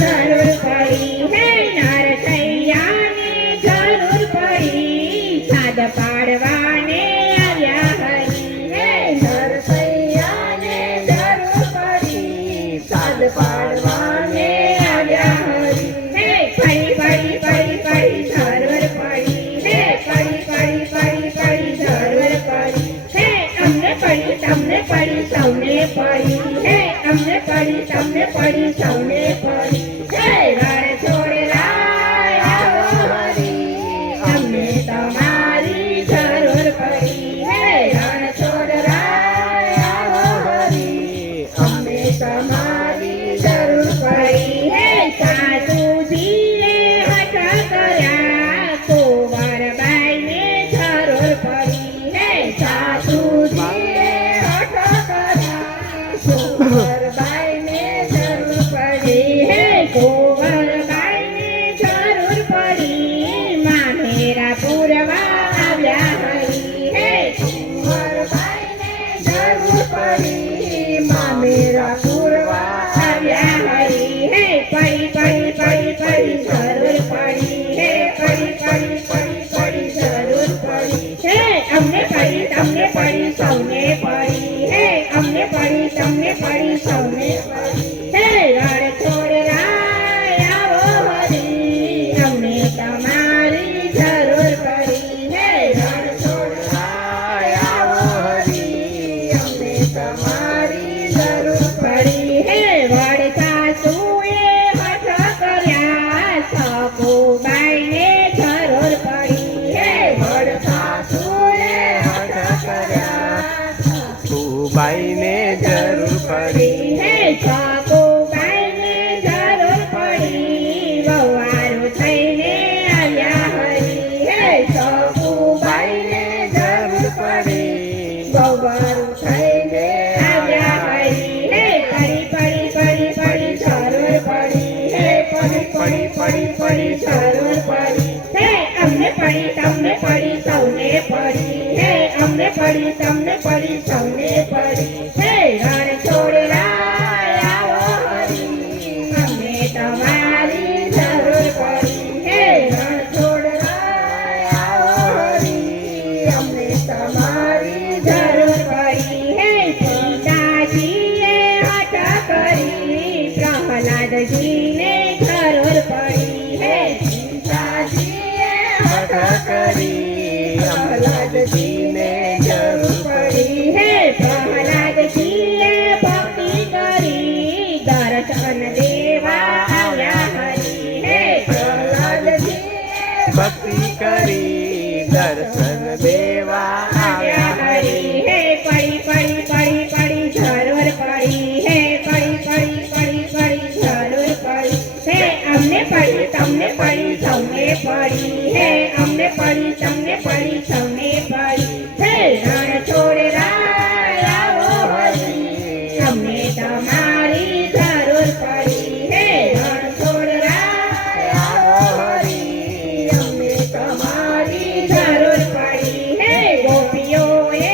જરૂર પડી હે નરસૈયાને જરૂર પડી સાદ પાડવાને આવ્યા હરી હે નરસૈયાને જરૂર પડી સાદ પાડવાને આવ્યા હરી હે પડી પડી પડી પડી જરૂર પડી હે પડી પડી પડી પડી જરૂર પડી હે અમને પડી તમને પડી સૌને પડી હે અમને પડી તમને પડી સૌને પડી હે રણ છોડેલા આવો હરી અમને તમારી જરૂર પડી હે રણ છોડેલા આવો હરી અમને તમારી જરૂર પડી હે સાસુજીએ હઠ કર્યા કુંવરબાઈને જરૂર પડી હે સાસુજીએ હઠ કર્યા કુંવરબાઈને જરૂર પડી હે કુંવરબાઈને જરૂર પડી મામેરા પૂરવા આવ્યા હરી હે કુંવરબાઈને જરૂર પડી મામેરા પૂરવા આવ્યા હરી હે પડી પડી પડી પડી જરૂર પડી હે પડી પડી પડી પડી જરૂર પડી હે અમને પડી તમને પડી સૌને પડી હે અમને પડી તમને પડી સૌને પડી હે રણ છોડેલા આવો હરી અમને તમારી જરૂર પડી હે રણ છોડેલા આવો હરી અમને તમારી જરૂર પડી હે વડ સાસુએ હઠ કર્યા સકુબાઈને જરૂર પડી હે વડ સાસુએ હઠ કર્યા સકુબાઈને જરૂર પડી હે સકુબાઈને જરૂર પડી વવારો થઈને આવ્યા હરી હે સકુબાઈને જરૂર પડી વવારો થઈને આવ્યા હરી હે પડી પડી પડી પડી જરૂર પડી હે પડી પડી પડી પડી જરૂર પડી હે અમને પડી તમને પડી સૌને પડી હે અમને પડી તમને પડી સૌને પડી હે રણ છોડેલા આવો હરી અમને તમારી જરૂર પડી હે રણ છોડેલા આવો હરી અમને તમારી જરૂર પડી હે સીતાજીએ હઠ કરી પ્રહલાદજીને જરૂર પડી હે સીતાજીએ હઠ કરી પ્રહલાદજીને જરૂર પડી હે પ્રહલાદજીએ ભક્તિ કરી દર્શન દેવા આવ્યા હરી હે પ્રહલાદજીએ ભક્તિ કરી દર્શન દેવા આવ્યા હરી હે પડી પડી પડી પડી જરૂર પડી હે પડી પડી પડી પડી જરૂર પડી હે અમને પડી તમને પડી સૌને પડી હે અમને પડી તમને પડી સૌને પડી હે રણ છોડેલા આવો હરી અમને તમારી જરૂર પડી હે રણ છોડેલા આવો હરી અમને તમારી જરૂર પડી હે ગોપીઓએ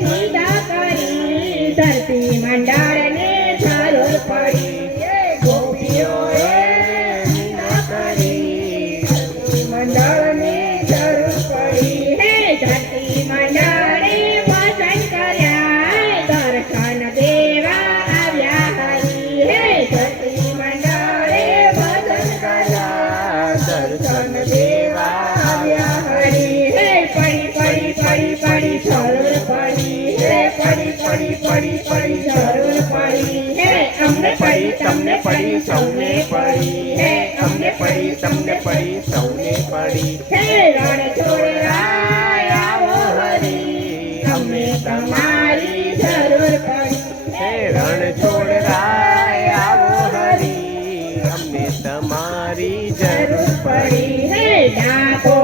સીધા કરી ધરતી મંડળને જરૂર પડી હે ગોપીઓએ સીધા કરી ધરતી મંડળને જરૂર પડી હે ધરતી મંડળે ભજન કર્યા દર્શન દેવા આવ્યા હરી હે ધરતી મંડળે ભજન કર્યા દર્શન દેવા આવ્યા હરી હે પડી પડી પડી પડી જરૂર પડી હે પડી પડી પડી પડી જરૂર પડી હે અમને પડી તમને પડી સૌને પડી હે અમને પડી તમને પડી સૌને પડી હે રણ છોડેલા આવો હરી અમને તમારી જરૂર પડી હે રણ છોડરાય આવો હરી અમને તમારી જરૂર પડી હે ડાકો